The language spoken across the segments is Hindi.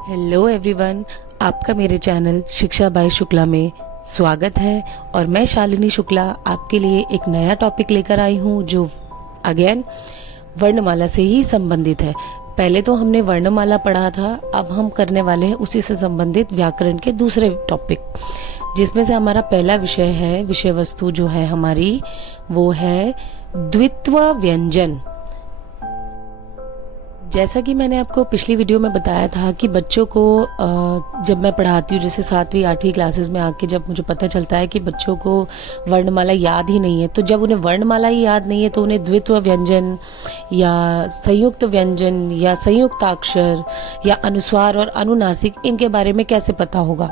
हेलो एवरीवन, आपका मेरे चैनल शिक्षा बाय शुक्ला में स्वागत है। और मैं शालिनी शुक्ला आपके लिए एक नया टॉपिक लेकर आई हूँ जो अगेन वर्णमाला से ही संबंधित है। पहले तो हमने वर्णमाला पढ़ा था, अब हम करने वाले हैं उसी से संबंधित व्याकरण के दूसरे टॉपिक, जिसमें से हमारा पहला विषय है, विषय वस्तु जो है हमारी वो है द्वित्व व्यंजन। जैसा कि मैंने आपको पिछली वीडियो में बताया था कि बच्चों को जब मैं पढ़ाती हूँ, जैसे 7वीं 8वीं क्लासेस में आके जब मुझे पता चलता है कि बच्चों को वर्णमाला याद ही नहीं है, तो जब उन्हें वर्णमाला ही याद नहीं है तो उन्हें द्वित्व व्यंजन या संयुक्त व्यंजन या संयुक्ताक्षर या अनुस्वार और अनुनासिक इनके बारे में कैसे पता होगा।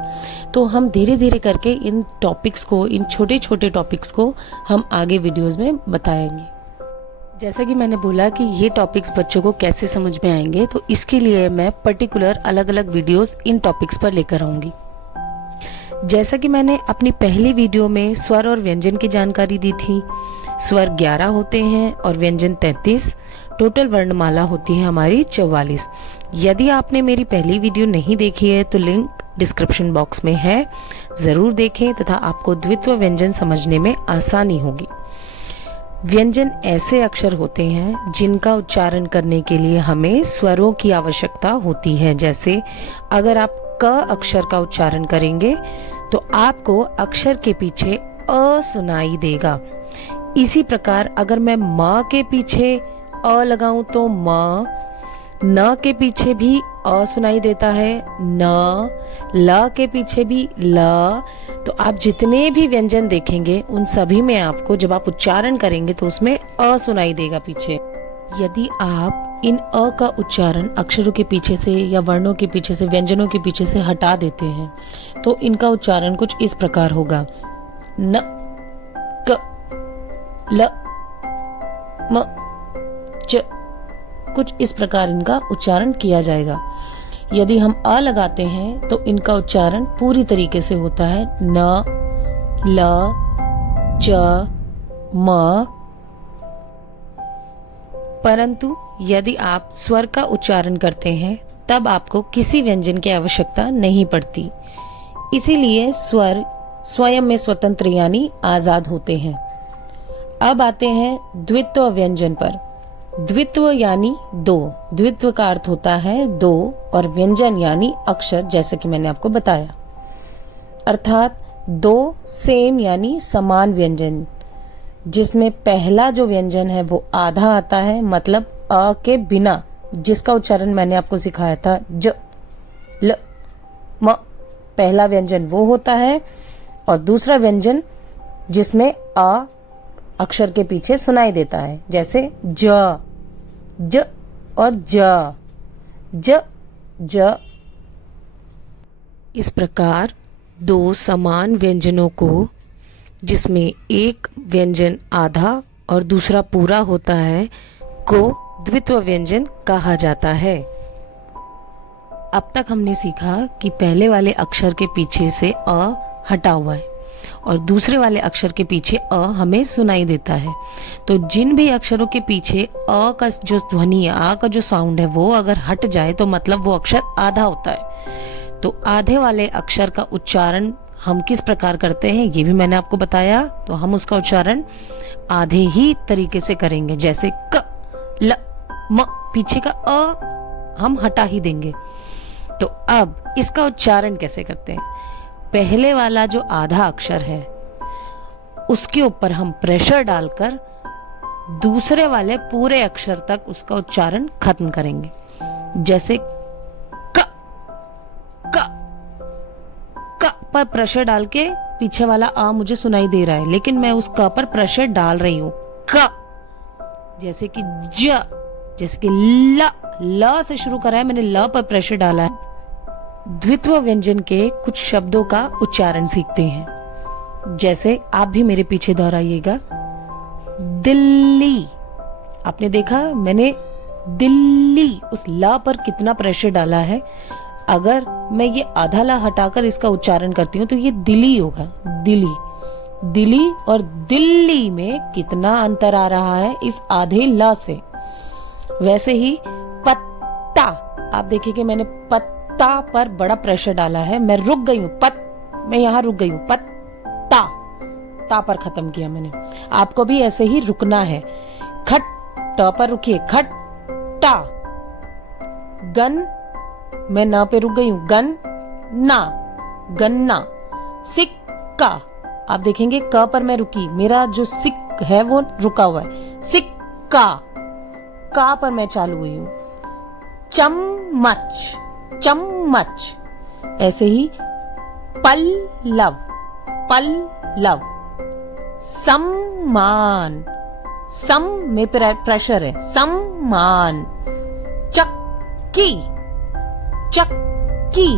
तो हम धीरे धीरे करके इन टॉपिक्स को, इन छोटे छोटे टॉपिक्स को हम आगे वीडियोज़ में बताएंगे। जैसा कि मैंने बोला कि ये टॉपिक्स बच्चों को कैसे समझ में आएंगे, तो इसके लिए मैं पर्टिकुलर अलग अलग वीडियोस इन टॉपिक्स पर लेकर आऊंगी। जैसा कि मैंने अपनी पहली वीडियो में स्वर और व्यंजन की जानकारी दी थी। स्वर 11 होते हैं और व्यंजन 33। टोटल वर्णमाला होती है हमारी 44। यदि आपने मेरी पहली वीडियो नहीं देखी है तो लिंक डिस्क्रिप्शन बॉक्स में है, जरूर देखें तथा आपको द्वित्व व्यंजन समझने में आसानी होगी। व्यंजन ऐसे अक्षर होते हैं जिनका उच्चारण करने के लिए हमें स्वरों की आवश्यकता होती है। जैसे अगर आप क अक्षर का उच्चारण करेंगे तो आपको अक्षर के पीछे अ सुनाई देगा। इसी प्रकार अगर मैं म के पीछे अ लगाऊं तो म, न के पीछे भी अ सुनाई देता है, न, ल के पीछे भी ल। तो आप जितने भी व्यंजन देखेंगे उन सभी में आपको जब आप उच्चारण करेंगे तो उसमें अ सुनाई देगा पीछे। यदि आप इन अ का उच्चारण अक्षरों के पीछे से या वर्णों के पीछे से, व्यंजनों के पीछे से हटा देते हैं तो इनका उच्चारण कुछ इस प्रकार होगा: न, क, ल, म, च। कुछ इस प्रकार इनका उच्चारण किया जाएगा। यदि हम अ लगाते हैं तो इनका उच्चारण पूरी तरीके से होता है न, ल, च, म। परंतु यदि आप स्वर का उच्चारण करते हैं तब आपको किसी व्यंजन की आवश्यकता नहीं पड़ती। इसीलिए स्वर स्वयं में स्वतंत्र यानी आजाद होते हैं। अब आते हैं द्वित्व व्यंजन पर। द्वित्व यानी दो। द्वित्व का अर्थ होता है दो, और व्यंजन यानी अक्षर, जैसे कि मैंने आपको बताया। अर्थात दो सेम यानी समान व्यंजन, जिसमें पहला जो व्यंजन है वो आधा आता है, मतलब अ के बिना, जिसका उच्चारण मैंने आपको सिखाया था ज, ल, म। पहला व्यंजन वो होता है, और दूसरा व्यंजन जिसमें अ अक्षर के पीछे सुनाई देता है, जैसे ज, ज और ज, ज, ज। इस प्रकार दो समान व्यंजनों को, जिसमें एक व्यंजन आधा और दूसरा पूरा होता है, को द्वित्व व्यंजन कहा जाता है। अब तक हमने सीखा कि पहले वाले अक्षर के पीछे से अ हटा हुआ है और दूसरे वाले अक्षर के पीछे अ हमें सुनाई देता है। तो जिन भी अक्षरों के पीछे अ का जो ध्वनि है, आ का जो साउंड है, वो अगर हट जाए तो मतलब वो अक्षर आधा होता है। तो आधे वाले अक्षर का उच्चारण हम किस प्रकार करते हैं ये भी मैंने आपको बताया। तो हम उसका उच्चारण आधे ही तरीके से करेंगे, जैसे क, ल, म। पीछे का अ हम हटा ही देंगे। तो अब इसका उच्चारण कैसे करते हैं? पहले वाला जो आधा अक्षर है उसके ऊपर हम प्रेशर डालकर दूसरे वाले पूरे अक्षर तक उसका उच्चारण खत्म करेंगे। जैसे क, क, क पर प्रेशर डाल के पीछे वाला आ मुझे सुनाई दे रहा है, लेकिन मैं उस क पर प्रेशर डाल रही हूं, क। जैसे कि ज, जैसे कि ल, ल से शुरू करा है मैंने, ल पर प्रेशर डाला है। द्वित्व व्यंजन के कुछ शब्दों का उच्चारण सीखते हैं। जैसे आप भी मेरे पीछे दोहराइएगा, दिल्ली। आपने देखा मैंने दिल्ली, उस ला पर कितना प्रेशर डाला है। अगर मैं ये आधा ला हटाकर इसका उच्चारण करती हूँ तो ये दिल्ली होगा, दिल्ली। दिल्ली और दिल्ली में कितना अंतर आ रहा है इस आधे ला से। वैसे ही पत्ता, आप देखिए कि मैंने पत्ता ता पर बड़ा प्रेशर डाला है, मैं रुक गई हूं, मैं यहां रुक गई हूं, पत्ता, ता पर खत्म किया मैंने। आपको भी ऐसे ही रुकना है। खट, ट पर रुकिए, खट्टा। गन, मैं ना पे रुक गई हूं, गन ना, गन्ना। सिक्का, आप देखेंगे क पर मैं रुकी, मेरा जो सिक है वो रुका हुआ है, सिक्का। का पर मैं चालू हुई हूं, चम्मच, चम्मच। ऐसे ही पल्लव, पल्लव। सम्मान, सम में प्रेशर है, सम्मान। चक्की, चक्की।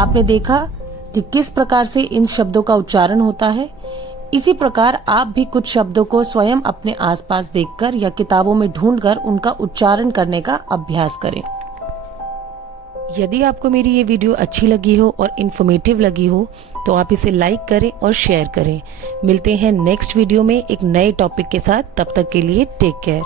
आपने देखा कि किस प्रकार से इन शब्दों का उच्चारण होता है। इसी प्रकार आप भी कुछ शब्दों को स्वयं अपने आसपास देखकर या किताबों में ढूंढकर उनका उच्चारण करने का अभ्यास करें। यदि आपको मेरी ये वीडियो अच्छी लगी हो और इन्फॉर्मेटिव लगी हो तो आप इसे लाइक करें और शेयर करें। मिलते हैं नेक्स्ट वीडियो में एक नए टॉपिक के साथ, तब तक के लिए टेक केयर।